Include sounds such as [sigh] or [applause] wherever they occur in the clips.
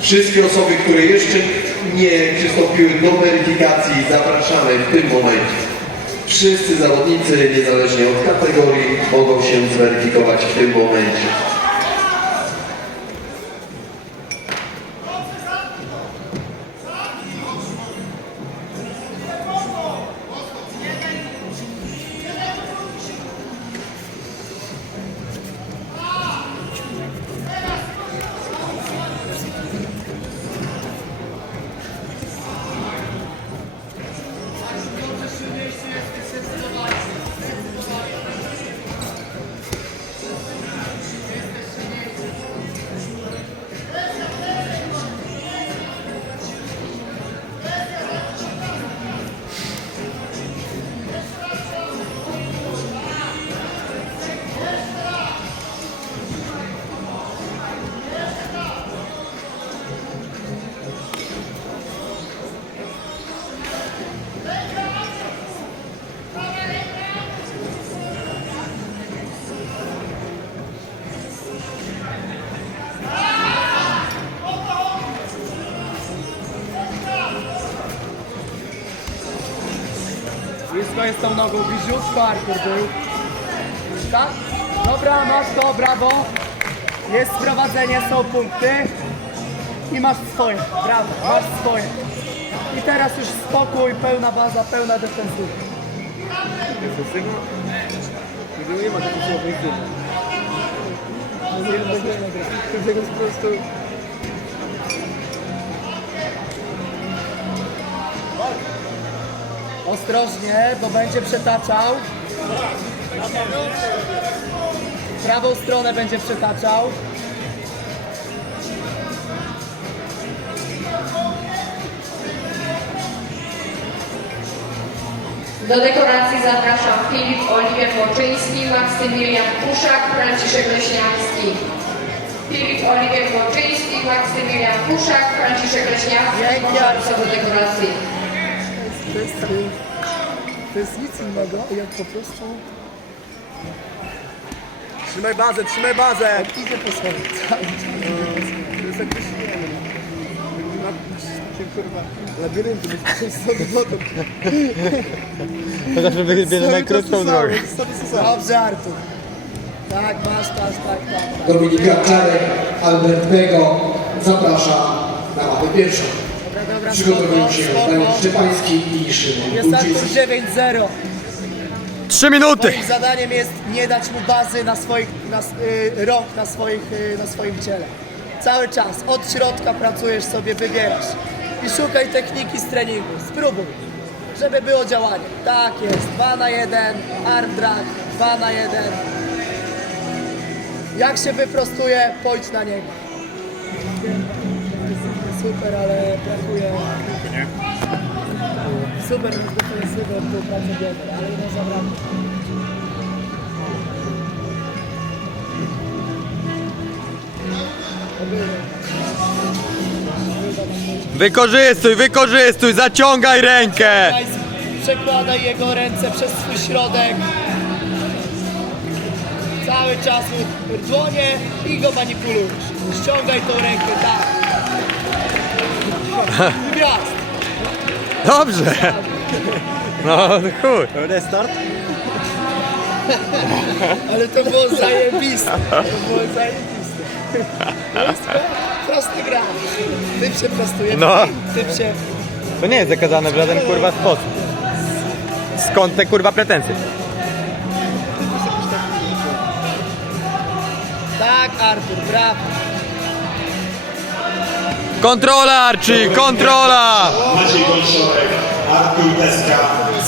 Wszystkie osoby, które jeszcze nie przystąpiły do weryfikacji, zapraszamy w tym momencie. Wszyscy zawodnicy, niezależnie od kategorii, mogą się zweryfikować w tym momencie. Blisko jest tą nogą, bliziutko Artur był. Tak? Dobra, masz to, brawo. Jest sprowadzenie, są punkty. I masz swoje, brawo, masz swoje. I teraz już spokój, pełna baza, pełna defensywa. Nie ma słowa To jest po prostu... Ostrożnie, bo będzie przetaczał. Prawą stronę będzie przetaczał. Do dekoracji zapraszam Filip Oliwier Moczyński, Maksymilian Puszak, Franciszek Leśniawski. Filip Oliwier Moczyński, Maksymilian Puszak, Franciszek Leśniawski. Proszę do dekoracji. To jest, to jest nic innego, jak po prostu... Trzymaj bazę, trzymaj bazę. Jak idzie po schodach cały czas. To jest jakoś, nie wiem, masz takie kurwa labirynty, bo to jest sobie. To zawsze bierzemy krótką drogę. Dobrze Artur. Tak, masz, masz, tak, tak. tak. Dominika Czarek, Albert Bego zaprasza na mapę pierwszą. Przygotowują się Szczepański i Szymon Jest Artur Kulczycki. 9-0. Trzy minuty! Moim zadaniem jest nie dać mu bazy na swoich, na, s- y, rąk na, swoich, y, na swoim ciele. Cały czas, od środka pracujesz sobie, wybierasz. I szukaj techniki z treningu, spróbuj, żeby było działanie. Tak jest, 2 na 1, arm drag, 2 na 1. Jak się wyprostuje, pójdź na niego. Super, ale brakuje... Super jest defensywy, tu pracę bioder, ale nie zabrakło. Wykorzystuj, wykorzystuj, zaciągaj rękę! Daj, Przekładaj jego ręce przez swój środek. Cały czas dłonie i go manipulujesz. Ściągaj tą rękę, tak. Gwiazd. Dobrze! No chuj! Restart? [laughs] Ale to było zajebiste. To było zajebiste. To jest prosty gra. Tym się prostuje. No. Tym się... To nie jest zakazane w żaden kurwa sposób. Skąd te kurwa pretensje? Tak, Artur, brawo. Kontrola Archie, kontrola! Maciej Gąsiorek, Artur Teska,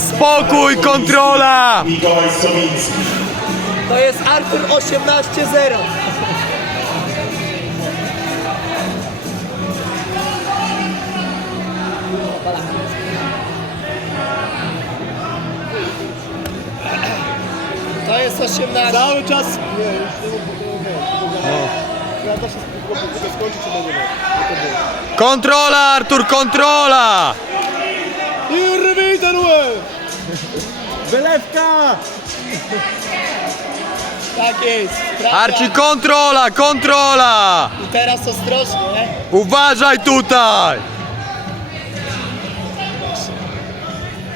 Spokój, kontrola! Mikołaj Sowiński. To jest Artur 18-0. To jest 18. Cały czas... Nie, już nie. Ja też Kontrola Artur, kontrola! I rwij ten łeb! Wylewka! Tak jest. Prawda. Arci, kontrola, kontrola! I teraz ostrożnie. Uważaj tutaj!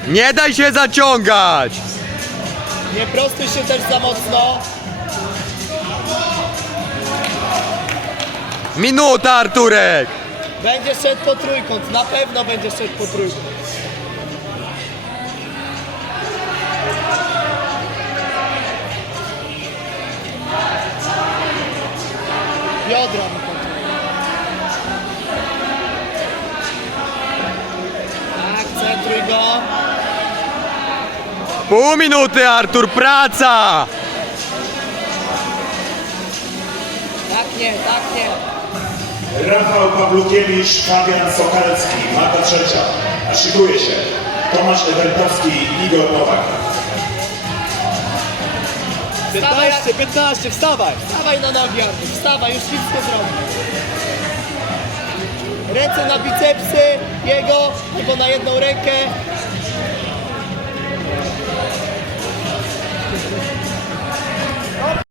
Nie daj się zaciągać! Nie prostuj się też za mocno. Minuta, Arturek! Będzie szedł po trójkąt, na pewno będzie szedł po trójkąt. Biodra kontroluje. Tak, centruj go. Pół minuty, Artur, praca! Tak nie, tak nie. Rafał Pawlukiewicz, Fabian Sokalski, mata trzecia. A szykuje się Tomasz Ewentowski i Igor Nowak. 15, 15, wstawaj! Wstawaj na nogi, Artur, wstawaj, już wszystko zrobił. Ręce na bicepsy jego, albo na jedną rękę,